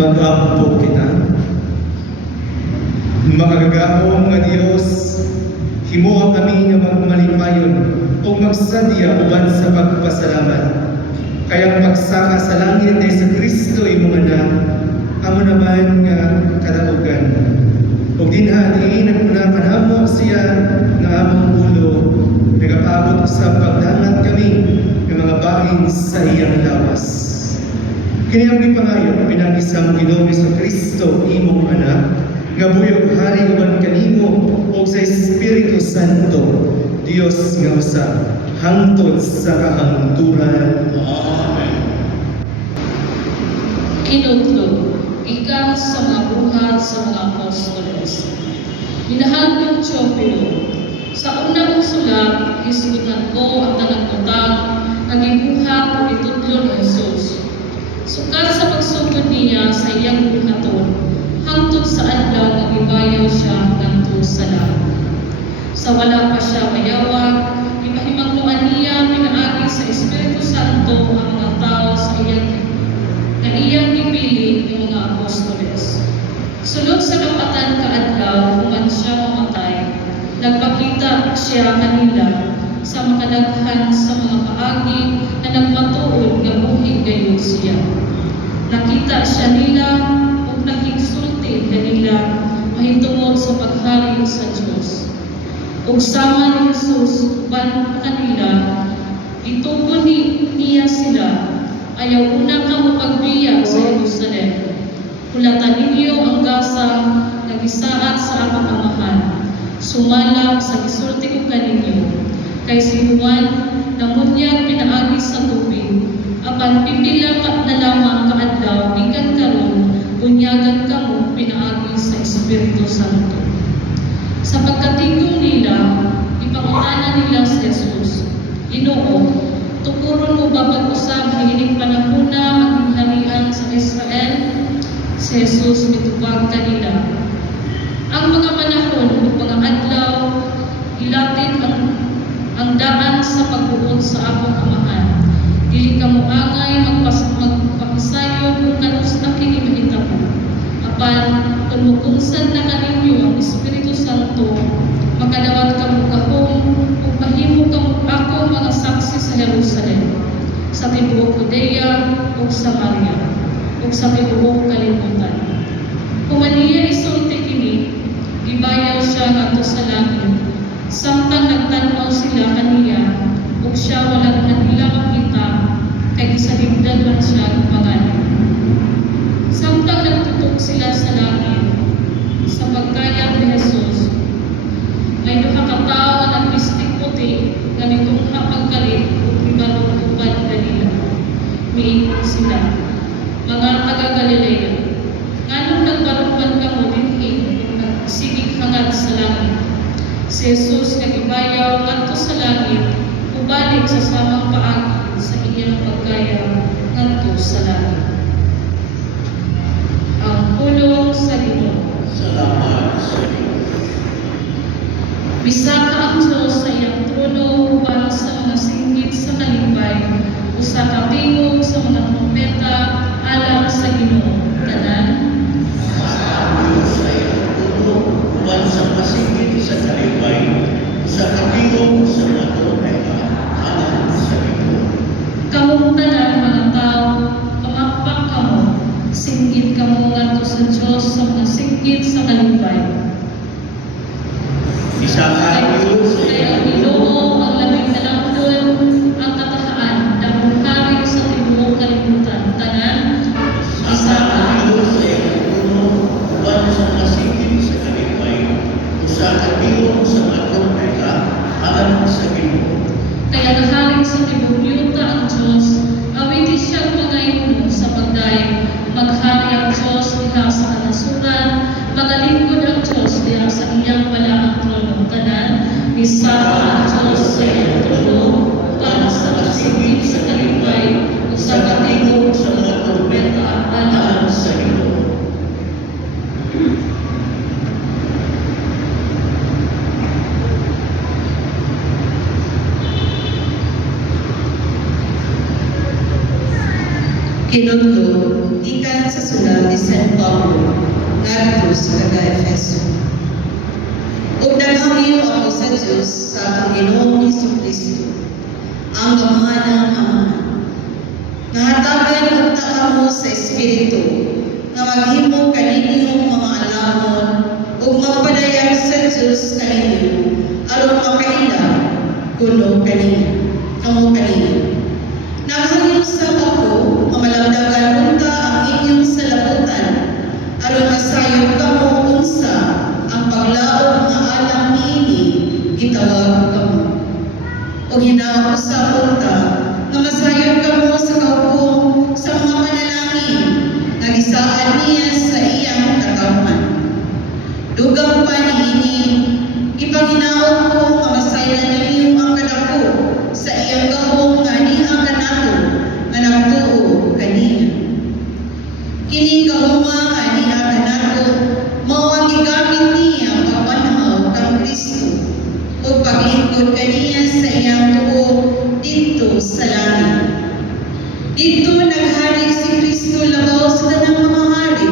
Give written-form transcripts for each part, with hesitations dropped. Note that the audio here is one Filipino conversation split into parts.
Mag-ampo kita. Makagagahom nga Dios, himuha kami nga magmalipayon o magsadya uban sa pagpasalamat. Kaya pagsaka sa langit ay sa Kristo imong anak, amo naman nga kadaugan. O dinhani nagpunapanamo siya nga among ulo, nagapaabot sa pagdangat kami ng mga bahin sa iyang lawas. Kini ang gipangayo pinagi sa Ginoong Kristo imong anak, nga buyog hari uban kanimo o sa Espiritu Santo, Dios nga usa hangtod sa kahangturan. Amen. Kinudlo, ikan sa mga buhat sa mga apostoles. Minahal ng Teofilo, sa unang sulat, isulat ko ang tanang-utang ang ibuhat o itudlo ni Jesus. Sukat sa pagsugod niya sa iyang buhaton, hangtod sa adlaw nga gibayaw siya ngadto sa langit. Sa wala pa siya mayawag, ipahimangnuan niya pinaagi sa Espiritu Santo ang mga tao sa iyang gipili ng mga apostoles. Sulod sa kapatan kaadlaw, human siya mamatay, nagpakita siya kanila sa makadaghan sa mga paagi na nagmatuod nga buhi gayon siya. Nakita siya nila ug nakigsulti kanila mahitungod sa paghari sa Dios. Ug sama ni Jesus uban kanila, itugon niya sila, ayaw una ka mapagbiya sa Jerusalem. Hulatan ninyo ang gasa na gisaad sa among amahan. Sumalak sa gisulti ko kaninyo. Kay si Juan namunyag pinaagi sa tubig, apan pipila ka na lamang kaadlaw gikan karon bunyagan kamo pinaagi sa Espiritu Santo. Sa pagkatigong nila, ipangutana nila si Jesus, Ginoo, tukuron mo ba pag-usab hining panahon na ang harian sa Israel? Si Jesus mitubag kanila, ang mga panahon o mga adlaw, ilatin ang daan sa pagbuot sa akong amahan. Dili ka mo angay magpakisayo kung kanus na kini mahitabo. Apan, kung mukungsan na kaninyo ang Espiritu Santo, makadawat ka mo kahong o mahimo ka mo ako mga saksi sa Jerusalem, sa tibuok Judea o Samaria, o sa tibuok kalibutan. Kumaniya isulti kini, gibayaw siya ngadto sa langit, samtang nagtanaw sila kaniya, ug siya walang nila makita, kay gisalibdan man siya ng pangalan. Samtang nagtutok sila sa langit, sa pagkayag ni Jesus, may duha ka tao na nagmistik puti, nga mitungha pagkalit ug ibalong tupad kanila. Miingon sila, mga taga-Galilea, nganong nagbarugman kamo dinhi ug nagsigig hangad sa langit? Si Jesus nagibayaw ngadto sa langit, ubalik sa samang paagi sa iyang pagkayag ngadto sa langit. Ang pulong sa Ginoo. Salamat sa Diyos. Bisaka ang Diyos sa iyang trono para sa mga singgit sa kalipay, usa ka tingog sa mga trumpeta alang sa Ginoo. Tanan. Sa iyong puno, uban sa pasigit sa kalibay, sa katingog sa mga trompeta, alam sa Diyos. Kamong tanan mga Kinundlo, ikan sa sulat ni San Pablo, ngadto sa taga-Efeso. Ug naghangyo ako sa Dios sa atong Ginoong Hesukristo, ang gamahanang Ama. Nahatagan unta kamo sa Espiritu, nga maghimo kaninyong mga alamon ug magpadayag sa Dios kaninyo aron makaila kuno kamo kaniya. Naghangyo sa ako nga malamdagan unta ang inyong salabutan aron masayon kamo unsa ang paglaom nga alam niini gitawag kamo. O hinausap unta nga masayon kamo sa kaupong sa mga manalangin nga gisaan niya sa iyang katawhan. Dugang pa niini ipanginaot ko nga masayon ninyo ang kadako sa iyang gahom nga aniha kanato nga nagtuo kaniya. Kining gahuma nga aniha kanato mao ang gigamit niya pagpanhaw kang Kristo ug paglingkod kaniya sa iyang tuo didto sa langit. Didto naghari si Kristo labaw sa tanang mga hari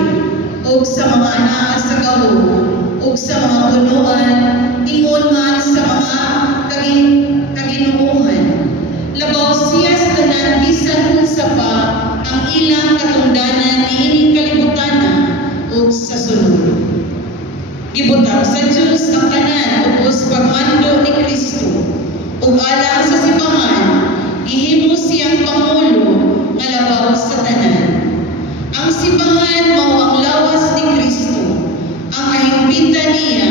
ug sa mga anaa sa gahom ug sa mga punuan ingon man sa mga kaginuohan. Labaw siya sa tanan bisan unsa pa ang ilang katungdanan niining kalibutana ug sa sunod. Gibutang sa Dios ang tanan ubos pagmando ni Kristo ug alang sa simbahan gihimo siyang pangulo nga labaw sa tanan. Ang simbahan mao ang lawas ni Kristo, ang kahimpitan niya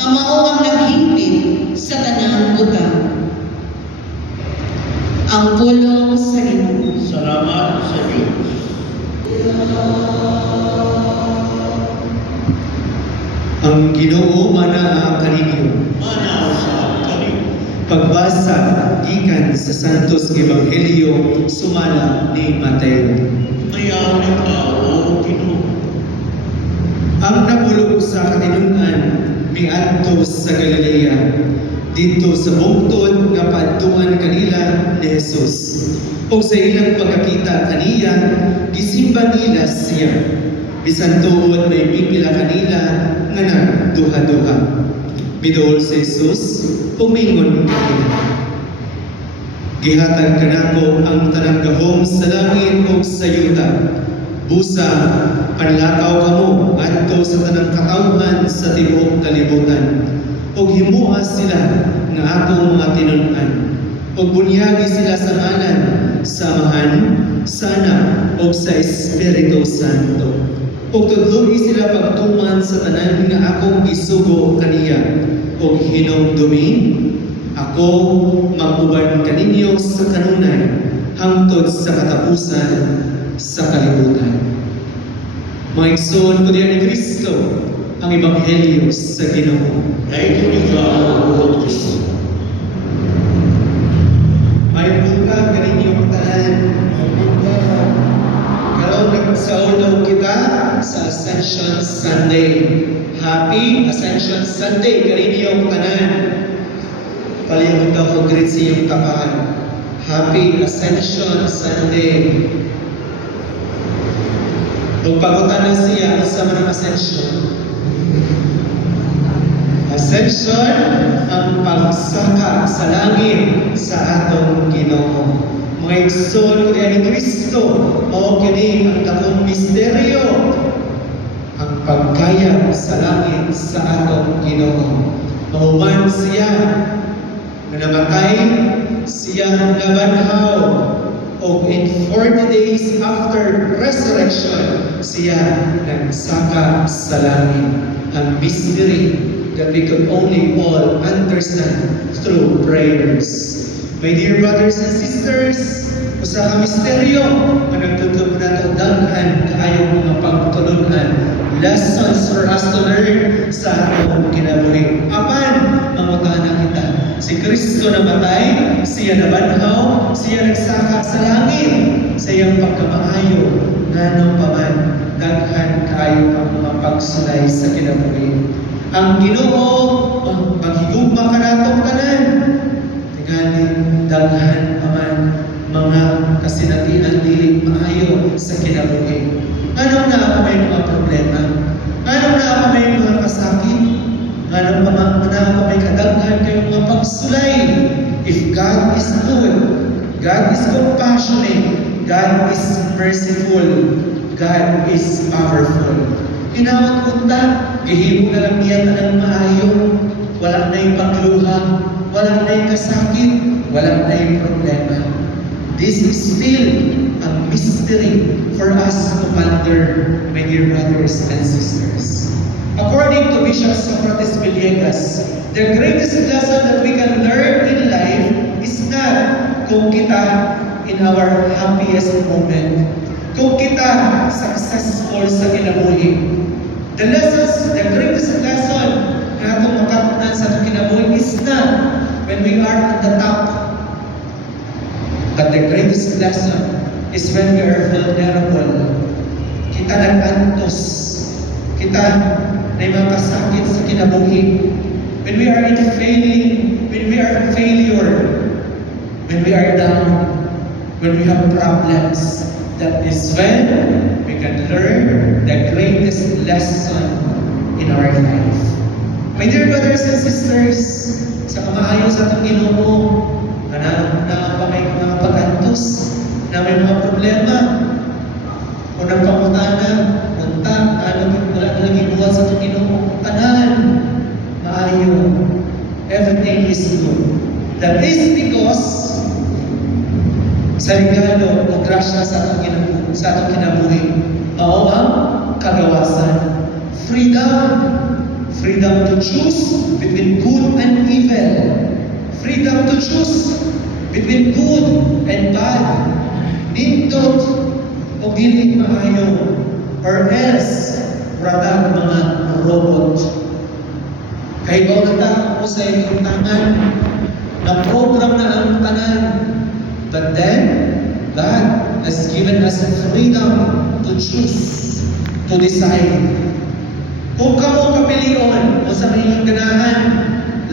nga mao ang naghimpit sa tanang butang. Ang pulong sa Ginoo. Salamat sa Diyos. Ang Ginoo manaa kaninyo. Manaw sa kanimo. Pagbasa gikan sa Santos Ebanghelyo sumala ni Mateo. Mayaw na ka, O Ginoo. Ang nabulog sa katinunan miadto sa Galilea dito sa bungtod nga paadtuan kanila ni Jesus. Ug sa ilang pagkakita kaniya gisimba nila siya. Bisan tuod may pipila kanila nga nagduha-duha. Miduol si Jesus, pumingon kanila. Gihatag kanako ang tanang gahom sa langit ug sa yuta. Busa, panlakaw kamo adto sa tanang katawhan sa tibuok kalibutan. Ug himuha sila nga akong mga tinun-an. Ug bunyagi sila sa ngalan sa Amahan, sa Anak ug sa Espiritu Santo. Ug tudloy sila pagtuman sa tanan nga akong gisugo kaniya. Ug hinumdumi ako mag-uban kaninyo sa kanunay hangtod sa katapusan sa kalibutan. Mga igsoon ko diyan ni Kristo ang Ebanghelyo sa Ginoo. Dahil ikaw, O Kristo. May buka kaninyong tanan. Karon nagsaulaw kita sa Ascension Sunday. Happy Ascension Sunday kaninyong tanan. Palihog daw ko greet sa iyong tapahan. Happy Ascension Sunday. Kung pagutan na siya, sa mga ascension. Ascension, ang pagsaka sa langit sa atong Ginoo. Mga igsoon ko ni Kristo, o kini ang dakong misteryo, ang pagkayag sa langit sa atong Ginoo. Mahuman siya na namatay, siya nabanhaw, o in 40 days after resurrection, siya nagsaka sa langit. Ang mystery that we could only all understand through prayers. My dear brothers and sisters, usa ka misteryo nga nagtudlog na ito daghan kaayong mga pagtulunan, lessons for us to learn sa atong kinabuhi. Apan, mangutana kita, si Kristo namatay, siya nabanhaw, siya nagsaka sa langit, sa iyang pagkamaayo, nganong paman, daghan kaayo ang mga pagsulay sa kinabuhi. Ang Ginoo, maghigugma ka natong tanan, galing daghan paman mga kasinatian dili maayo sa kinabuhi. Anong na may mga problema? Anong na may mga kasakit? Anong na may kadaghan kayong mga pagsulay? If God is good, God is compassionate, God is merciful, God is powerful. Hinawat unta, gihimo na lang niya ng maayo. Walang na yung pagluha, walang na yung kasakit, walang na yung problema. This is still a mystery for us to ponder, my dear brothers and sisters. According to Bishop Socrates Villegas, the greatest lesson that we can learn in life is not kung kita in our happiest moment, kung kita successful sa kinabuhi. The greatest lesson na itong makatunan sa itong kinabuhi is not when we are at the top. But the greatest lesson is when we are vulnerable. Kita nag-antos. Kita na mga kasakit sa kinabuhi. When we are in failing, when we are in failure, when we are down, when we have problems, that is when we can learn the greatest lesson in our life. My dear brothers and sisters, sa kamaayo sa itong Ginoo, na may mga pag-antos, na may mga problema, unang pangutana, punta, wala nalaging buhat sa itong Ginoo, tanan, maayo, everything is good. That is because sa regalo o grasya sa atong kinabuhi, mao ang kagawasan. Freedom to choose between good and evil. Freedom to choose between good and bad. Nindot o dili maayo, or else rather mga robot. Kay ba na sa inyong tangan, na program na ang tanan. But then, God has given us freedom to choose, to decide. Kung kamo kapilion o sa inyong ganahan,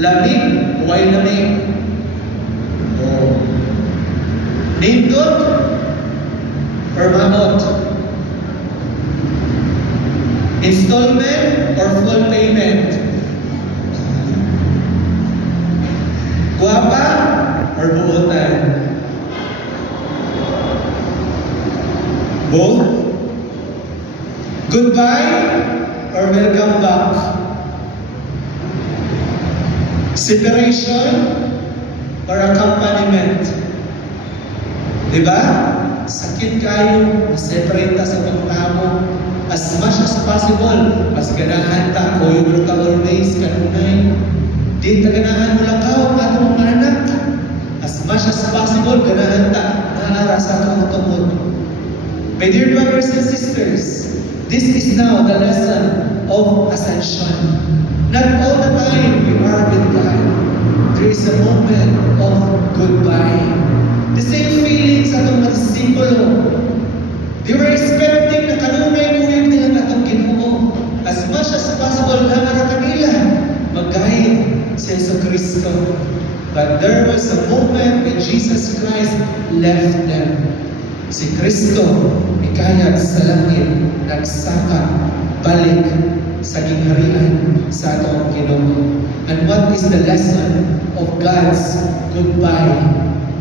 lamig o ay lamig. O nindot or mamot. Installment or full payment. Guwapa or buotan. Both. Goodbye or welcome back. Separation or accompaniment. Diba? Sakit kayo, separate ta sa pagtamo. As much as possible, mas ganahan ta, koyo ka always, kanunay. Di ta ganahan mo lang kao, atong mga anak. As much as possible, ganahan ta, naara sa atong tungod. My dear brothers and sisters, this is now the lesson of ascension. Not all the time we are with God. There is a moment of goodbye. The same feelings atong mga disipulo. They were expecting na kanunay kuyog nila na itong Ginoo. As much as possible, nangara kanila mag-guide si Yesu Cristo. But there was a moment when Jesus Christ left them. Si Kristo, ikayag sa langit, nagsaka, balik sa gingharian sa atong Ginoo. And what is the lesson of God's goodbye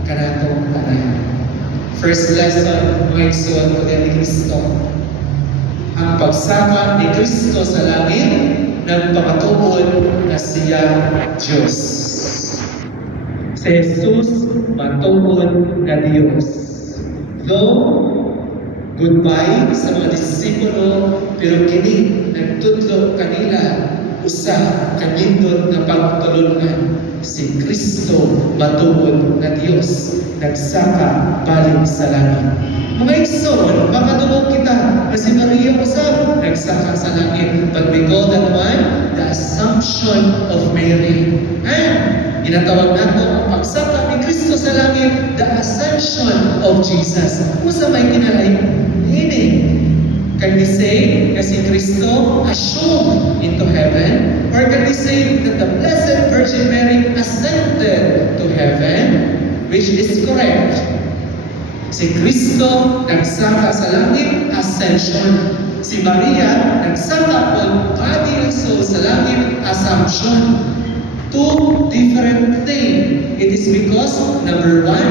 kanatong tanan? First lesson, mga igsoon ko ni Kristo. Ang pagsaka ni Kristo sa langit, nagpamatuod na siya Diyos. Si Jesus, matuod na Diyos. Though, goodbye sa mga disipulo, pero kini nagtudlo kanila usa kanindot na pagtulungan. Si Kristo matuod na Diyos, nagsaka balik sa langit. Mga igsoon, makatulog kita na si Maria usab nagsaka sa langit. But we call that one the Assumption of Mary. Ginatawag nato ang pagsaka ni Kristo sa langit, the Ascension of Jesus. Usa may kinalayo? Ini. Can we say na si Kristo assumed into heaven? Or can we say that the Blessed Virgin Mary ascended to heaven? Which is correct? Si Kristo nagsaka sa langit, ascension. Si Maria nagsaka po body and soul sa langit, assumption. Two different things. It is because, number one,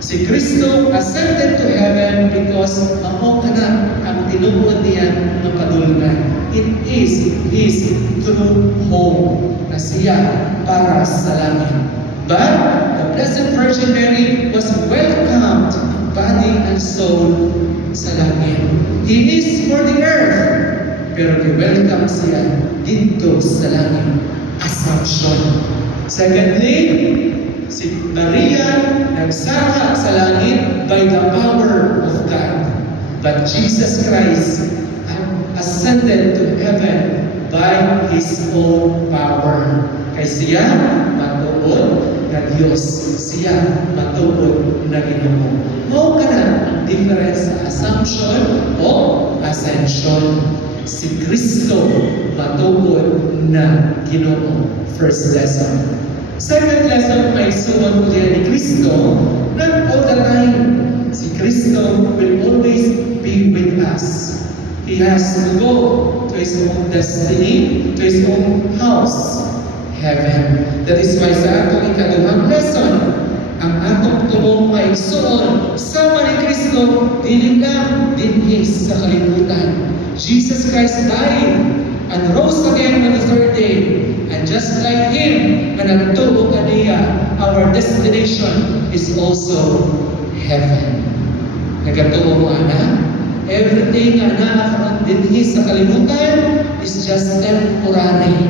si Kristo ascended to heaven because mao kana ang tinuod niya ng kadulugan. It is His true home na siya para sa langit. But the Blessed Virgin Mary was welcomed body and soul sa langit. He is for the earth, pero welcome siya dito sa langit. Assumption. Secondly, si Maria nagsaka sa langit by the power of God. But Jesus Christ ascended to heaven by His own power. Kay siya matuod na Diyos, siya matuod na Ginoo. Mao kana ang difference sa assumption o ascension. Si Kristo matuod na Ginoo. First lesson. Second lesson, may suwag ko ni Kristo, not all the time. Si Kristo will always be with us. He has to go to His own destiny, to His own house, heaven. That is why sa atong ikaduhang lesson, ang atong tulong ay suon, sama ni Kristo, dili lang dinhi sa kalibutan. Jesus Christ died and rose again on the third day. And just like Him, na nagtuo kaniya, our destination is also heaven. Nagatuo mo, ana? Everything na nakakaroon dinhi sa kalimutan is just temporary.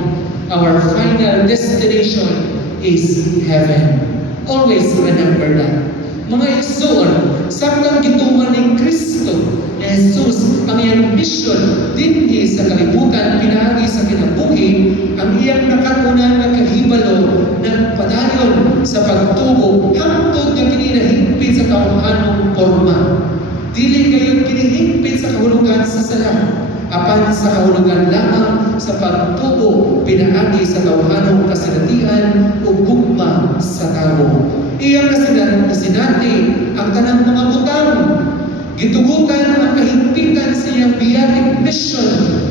Our final destination is heaven. Always remember that. Mga igsoon, sakang gituman ni Kristo, ni Jesus, ang iyang mission dinhi sa kalibutan, pinaagi sa kinabuhi, ang iyang nakakunan na kahibalo ng padayon sa pagtubo hangtod nga kininahigpit sa tawhanong porma. Dili kayo kinihigpit sa kahulugan sa sala, apan sa kahulugan lamang sa pagtubo pinaagi sa tawhanong kasinatian o gugma sa tao. Iyang kasinati ang tanang mga butang. Gitugutan ang kahigpitan sa iyang biyatig mission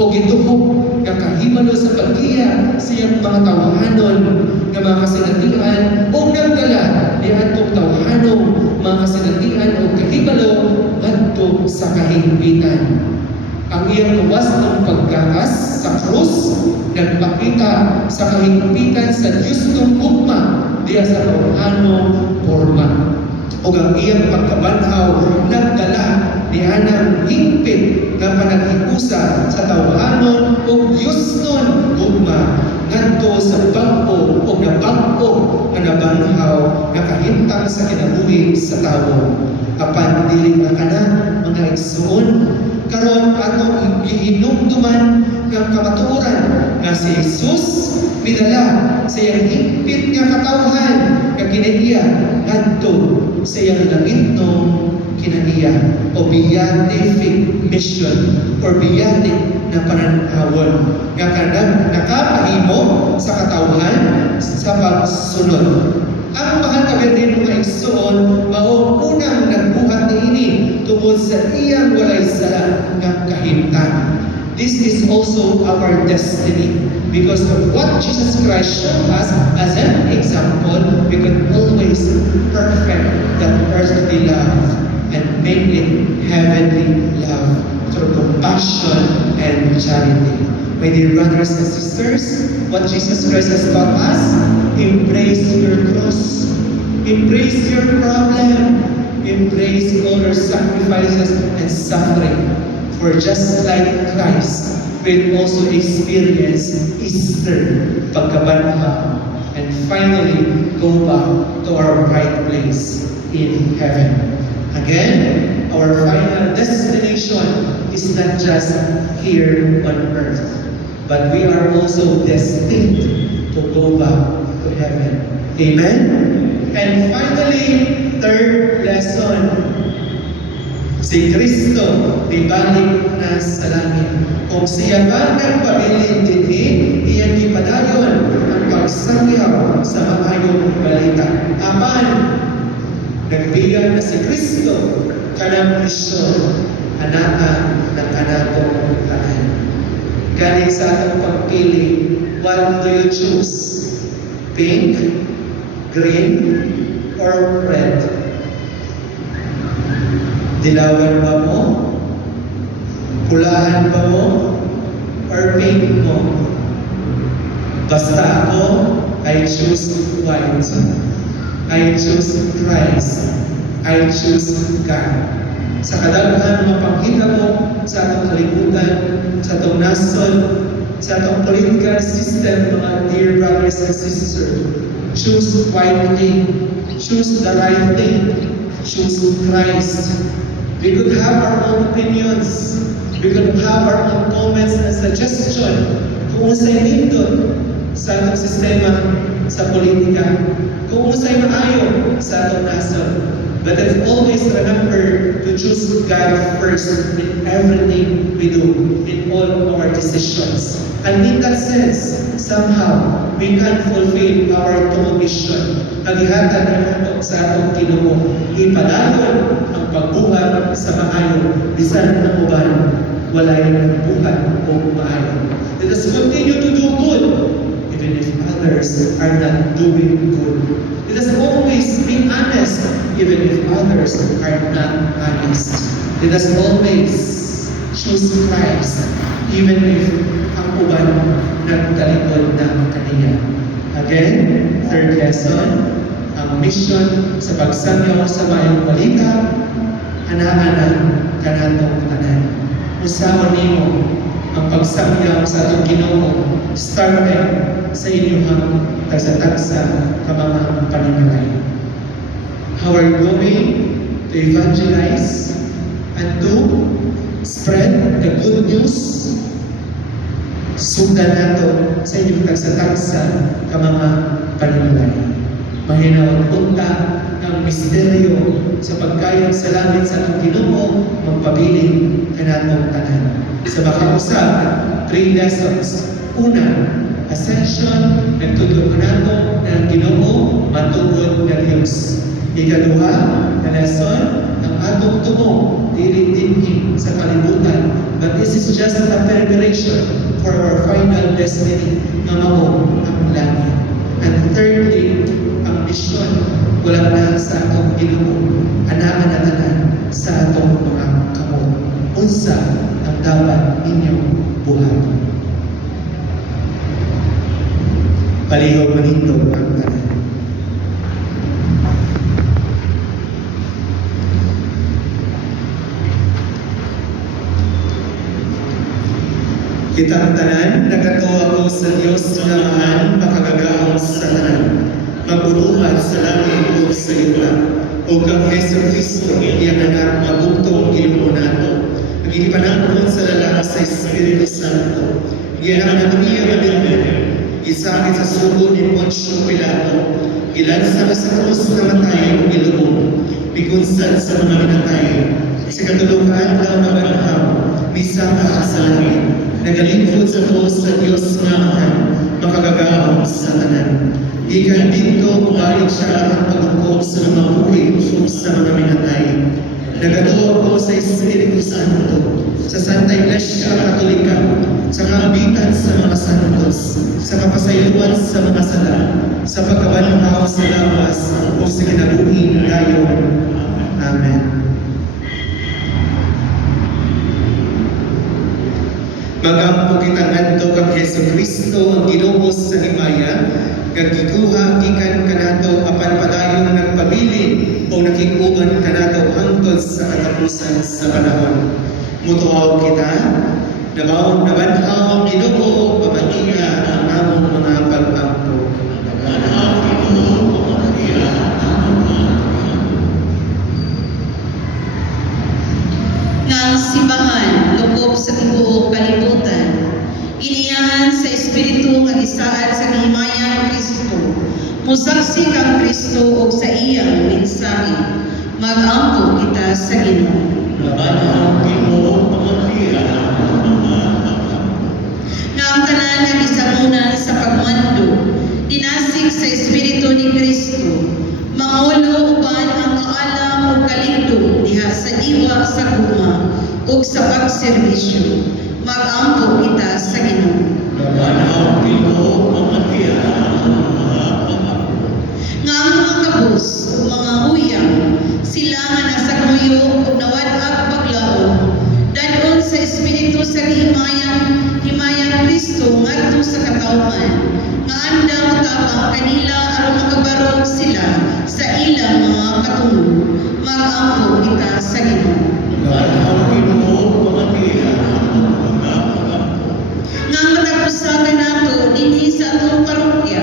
o gituhog nga kahibalo sa pagkiya sa iyang mga tawhanon nga mga kasinatian o nagdala ni atong tawhanong mga kasinatian o kahibalo ngadto sa kahigpitan. Ang iyang luwas ng paggakas sa krus nagpakita sa kahigpitan sa Diyos ng gugma diya sa tawhanong porma. O ang iyang pagkabanhaw nagdala ni anang hingpit nga panaghiusa sa tawhanon o Diyos nun gugma ngadto sa bag-o o nabag-o nga nabanhaw nga kahintang sa kinabuhi sa tawo. Apan dili na kana mga igsoon karon atong gihinumduman ng kamatuoran nga si Jesus midala sa iyang hingpit nga katawhan nga kinaiya ngadto sa iyang langitnong kinaiya o beatific mission or beatic na pananawon nga kanang nakapahimo sa katawhan sa pagsunod. Ang mahal ka din mga igsoon, mao unang nagbuhat niini tungod sa iyang walay sala nga kahimtang. This is also our destiny because of what Jesus Christ showed us as an example. We can always perfect that earthly love and make it heavenly love through compassion and charity. My dear brothers and sisters, what Jesus Christ has taught us, embrace your cross, embrace your problem, embrace all your sacrifices and suffering. For just like Christ, we'll also experience Easter, pagkabanhaw, and finally go back to our right place in heaven. Again, our final destination is not just here on earth, but we are also destined to go back to heaven. Amen? And finally, third lesson, si Kristo ibalik na sa langit. Kung siya ba nagpabilin dinhi, iyang ipadayon ang pagsangyaw sa maayong balita. Apan, Nagbigan na si Kristo kanang misyon, anaka ng kanatong tanan. Galing sa atong pagpili, what do you choose? Pink, green, or red? Dilawan ba mo? Pulahan ba mo? Or pink mo? Basta ako, I choose white. I choose Christ. I choose God. Sa kadaghan mapakita mo sa atong kalibutan, sa atong nasod, sa atong political system, mga dear brothers and sisters, choose wisely, choose the right thing, choose Christ. We could have our own opinions, we could have our own comments and suggestion kung unsay nindot sa atong sistema sa politika, kung unsay maayo sa atong nasod. But let's always remember to choose God first in everything we do, in all our decisions. And in that sense, somehow, we can fulfill our true mission. Paghihatag na nato sa atong Ginoo, ipadayon ang pagbuhat sa maayo, bisan ng uban, walay nagbuhat o maayo. Let us continue to do good, even if others are not doing good. Let us always be honest, even if others are not honest. Let us always choose Christ, even if ang uban nagtalikod na kaniya. Again, third lesson, ang mission sa pagsamyaw sa mayong balita, ana-ana kanatong tanan. Usawa nimo ang pagsamyaw sa atong Ginoo, starting sa inyong tagsa-tagsa ka mga paningalay. How are you going to evangelize and to spread the good news? Sundan nato sa inyong tagsa-tagsa ka mga paningalay. Mahinawang punta ng misteryo sa pagkayod sa langit sa atong Ginoo, magpabiling kanatong tanan. Sa makausap, 3 lessons. Una, ascension, nagtuturo nato na ang Ginoo matugod na Diyos. Ikaduha, na lesson, ang atong tumo, dili dinhi sa kalibutan, but this is just a preparation for our final destiny na mao ang langit. And thirdly, ang mission, wala na sa atong Ginoo, ana-ana sa atong mga kamot. Unsa ang dapat ninyong buhaton? Palihaw manindog ang tanan. Kitang tanan, nagatuwa ko sa Diyos na maan, makagagahong sa tanan. Magbubuhat sa langit o sa iba. O kang Heso Kristo, iyang anak, mabugtong Ginoo nato. Nagipanangkon sa lalang sa Espiritu Santo. Iyan ang naguniya mabilin. Isakit sa sugo ni Poncio Pilato, ilansa sa krus na matay o ilubong, bikunsad sa mga minatay. Sa katulukan daw na banhaw, misaka sa langit, nagalingkod sa Diyos sa Diyos nga mahal, makagagahong sa tanan. Ikan dito, balik siya ang pagkukop sa mga buhay usok sa mga minatay. Nagatuwa ko sa Espiritu Santo, sa Santa Iglesia Katolika, sa kahabitan sa mga santos, sa kapasayuan sa mga sala, sa pagkabanhaw sa lawas, o sa kinabuhi ngayon. Amen. Magampo kita ngadto kang Heso Kristo ang Ginoo sa himaya, kag gikuha gikan kanato apan padayon nagpabilin o nakikuban kanato hangtod sa katapusan sa panahon. Mutuaw kita, nabanhaw ang Ginoo, pamaniya ang among mga pag-ampo. Nabanhaw Ginoo, pamaniya ang among mga Nang simbahan, lukop sa tibuok kalibutan, iniyahan sa Espiritu nga gisaan sa kahimayan ni Kristo, musaksi kang Kristo o sa iyang mensahe, mag-ampo kita sa Ginoo. Nabanhaw Ginoo, pamaniya ang among mga pag-ampo. Na ang tanan nga gisamunan sa pagmando, dinasig sa Espiritu ni Kristo, mangulo uban ang pagdiwa sa guma ug sa pagserbisyo. Mag-ampo kita sa Ginoo. Gabanaw Ginoo pamatian mga pangako. Nga ang mga kabus ug mga huyang sila nga nasagmuyo ug nawad-ag paglaom dadon sa espiritu sa himayang Kristo ngadto sa katawhan nga andam tabang kanila aron makabarog sila sa ilang mga katulog. Mag-ampo kita sa Ginoo. Gabanaw Ginoo pamatian mga pangako. Nga matag-usagan nato dinhi sa atong parokya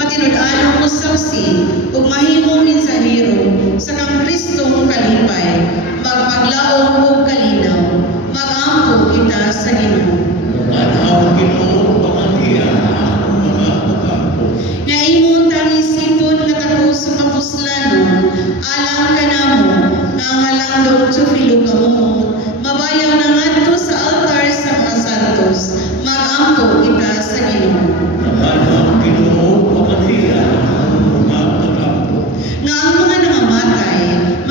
matinud-anong mo saksi ug mahimong mensahero sa kang Kristong kalipay magpaglaom ug kalinaw. Mag-ampo kita sa Ginoo. Gabanaw Ginoo pamatian mga pangako. Nga imong tanging sipon nga tako sa kapuslanon alang kanamo nga ang halandong Teofilo kamumot mabayaw na ngadto sa altar sa mga santos. Mag-ampo kita sa Ginoo. Gabanaw Ginoo pamatian mga pangako. Nga ang mga nangamatay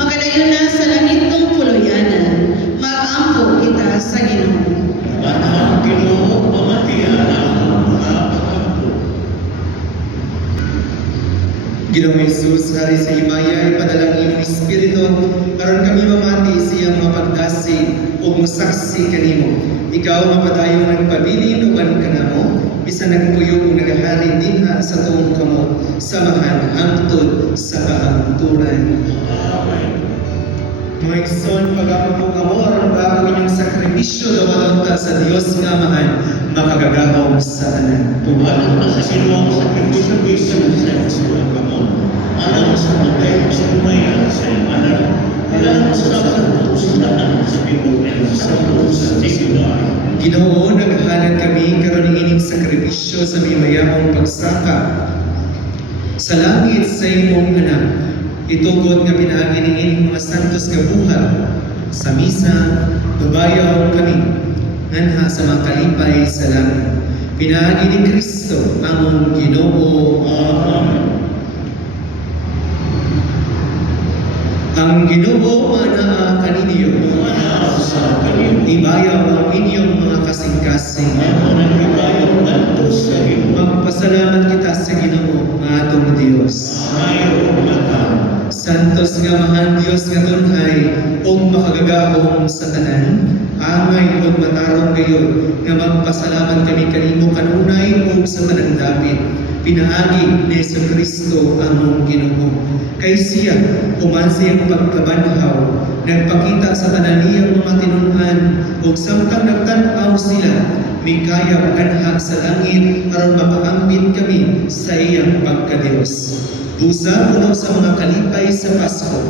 makadayon na sa langit ng puluyanan. Mag-ampo kita sa Ginoo. Gabanaw Ginoo pamatian mga pangako. Ginoong Jesus, hari sa himaya, ipadalang iyong Espiritu, aron kami mamati sa iyang mapagdasi o musaksi kanimo. Ikaw mapadayon ng pabilin uban kanamo, bisan nagpuyo o nagahari din sa tuong kamo, samahan hangtod sa kaangturan. Mga igsoon, pag-apo kamo, aron bago inyong sakripisyo dawaton ta sa Dios nga Amahan, makagagahom sa tanan. Tumalan ka sa sinuwang sakripisyo sa Jesucristo kamon. Alam sa pagkay sa kumayan sa anak. Kailangan sa pagkusulaan sa pinunan sa sa tigulay. Ginoo, naghahanan kami karon ining sakripisyo sa mimayamong pagsaka sa langit sa imong anak. Itugot nga pinaagi ni ining mga santos nga buhat sa misa, babayaw kami nganha sa mga kalipay sa langit. Pinaagi ni Kristo among Ginoo. Amen. Ang Ginoo anaa kaninyo. Manaw sa kanino. Ibayaw ang inyong mga kasing-kasing. Ako nang ibayaw nandito sa iyo. Magpasalamat kita sa Ginoo nga atong Dios. Mayo mata. Santos nga mahal Dios nga tunhay ug makagagahom sa tanan, amay ug matarong gayon nga magpasalamat kami kanimo kanunay ug sa tanang dapit. Pinaagi ni Jesucristo among Ginoo. Kay siya human siyang pagkabanhaw, nagpakita sa tanan niyang mga tinunan ug samtang nagtan-aw sila, mikayap anha sa langit aron mapaambit kami sa iyang pagkadios. Busa kuno sa mga kalipay sa Pasko,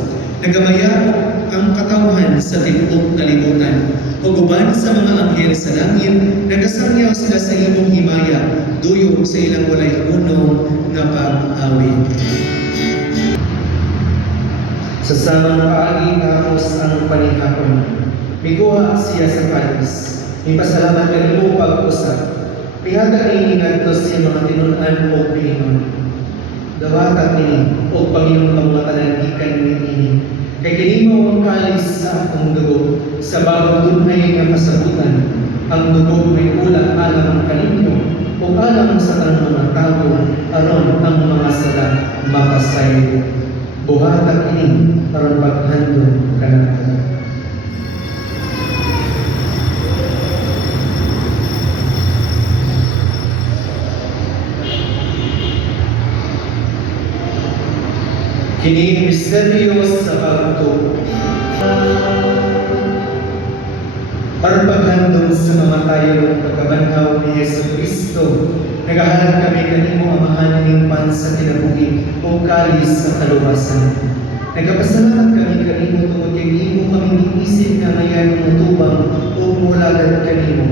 nagamaya ang katawhan sa tibuok kalibutan. Ug uban sa mga anghel sa langit, nagasangyaw sila sa imong himaya, duyog sa ilang walay hunong nga pag-awit. Sa samang paagi naamos ang panihapon, miguha siya sa palis. Ipasalamat kanimo pag-usap. Pihata ini ngadto siya mga tinunan o pinon. Dawata ini o Panginoon ang matanandikan ini. Kay kinimo ang kalis sa akong dugo, sa bagong dunay nga kasabutan. Ang dugo may ulat alam kaninyo, o alam sa tanong mga tao, aron ang mga sala makasayo. Buhatag ini aron paghandog kanakan. Kini misteryo sa pagtuo. Aron paghandog sa mamatayon ng pagkabanhaw ni Jesucristo, nagahanap kami kanimo amahan ning pan sa kinabuhi o kalis sa kaluwasan. Nagapasalamat kami kanimo tungod kay imo kami giisip nga ngayon matubang o mulagan kanimo.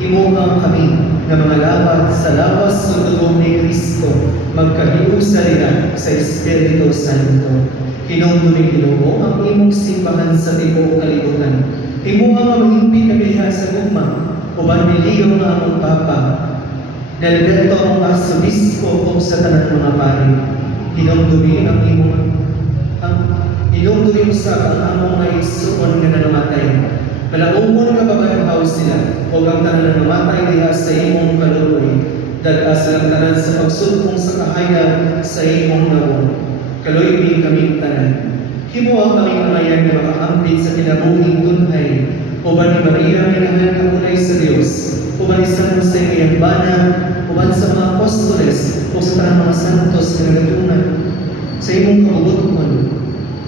Himuha kami nga mga lapat sa lawas sa dugo ni Kristo, magkahiug sa rina sa Espiritu Santo. Hinungduling Ginoo ang imong simbahan sa tibuok kalibutan. Himuha nga mahimpit kami diha sa gugma, uban miliyo nga among Papa, Nalberto ang asobispo o sa tanan mga pari. Hinungduling ang Hinunggoy sa ang among nga igsuon nga nanamatay. Malaumon nga babanhaw sila, o ang tanan nanamatay diha sa imong kaluoy. Daga silang tanan sa pagsulpong sa kahayag sa imong nawong. Kaluoy kami tanan. Himo ang kaming kamayan nga makaambit sa kinabuhing tunhay. Uban ni Maria minahan kaunay sa Dios. Uban ni San Jose iyang bana, uban sa mga apostoles, o sa tanang mga santos nga nagatungan. Sa imong kabubuton,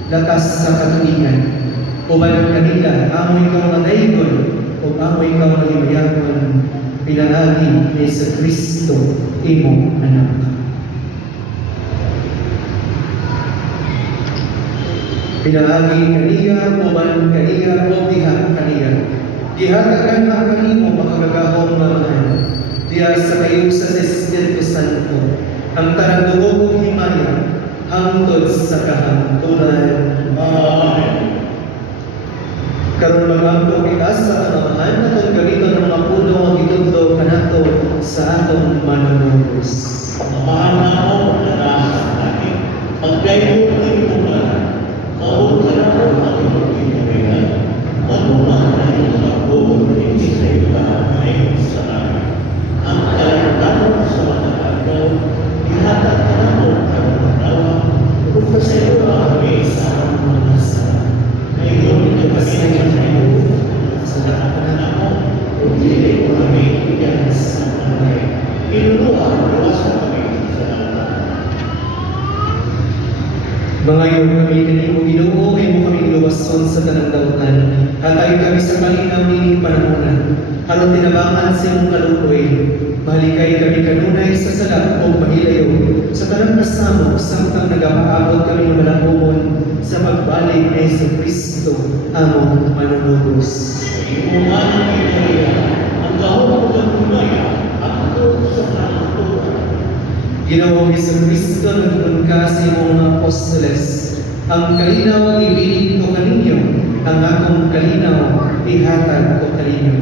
lakas sa katuigan. Uban kanila, amoy ikaw nga daygon, o amoy ikaw nga himayagon, pinaagi ni sa Kristo, imong anak. Pinaagi kaniya, uban kaniya, o diha kaniya. Gihatagan na kanimo makagagahong mamahan. Diya sa kayo sa Espiritu Santo, ang tanang dugo himaya, hangtod sa kahangturan. Amen. Karon magampo kita sa kamamahan na itong gamiton ng mga puno ang itutlo kanato sa atong manunubos. Mahal na ako na nasa langit, pagkayo ng iyong mga, mahuwag ka na ako ang iyong pinagayan. Magmumahal na iyong ako, hindi sa iyo bahay sa langit. Ang kalagatan sa mga agaw, ihatag ka na ako ang pagtawa, kung sa iyo kami sa mga sala. Ngayon, kapasaya sa iyo, sa lahat ako, kung hindi ko kami iyan sa mga Inuluha, iwasan kami sa lahat. Mga iyong kami kanimo Ginoo, imo kami luwason sa tanang dautan. Hatay kami sa kalinaw nining panahonan. Aron tinabangan sa imong kaluoy. Mahalikay kami kanunay sa sala o mahilayo. Sa tanang kasamo, samtang nagapaabot kami ng malangumon sa pagbalik ni sa Kristo, among manunubos. Imuman ang Maria, ang gahong ng lumaya, ako sa kalangkuhan. Ginoong Hesus Kristo, nagtun ka sa imong mga apostoles. Ang kalinaw ang ibinig ko kaninyo, ang akong kalinaw ihatag ko kaninyo.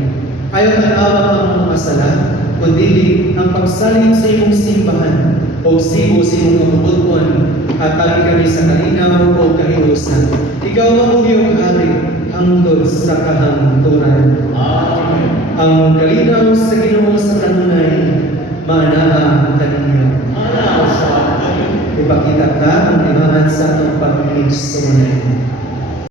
Ayaw tanawa ang mga sala, kundi ang pagsalig sa imong simbahan o sibo sa imong kabubuton at tali kami sa kalinaw o kahiusan. Ikaw ang iyong hari hangtod sa kahangturan. Amen. Ang kalinaw sa Ginoo sa kanunay, maanaa kaninyo. Mana sa akin, Ipakita ka ang timaan sa atong pagkinig sumunay.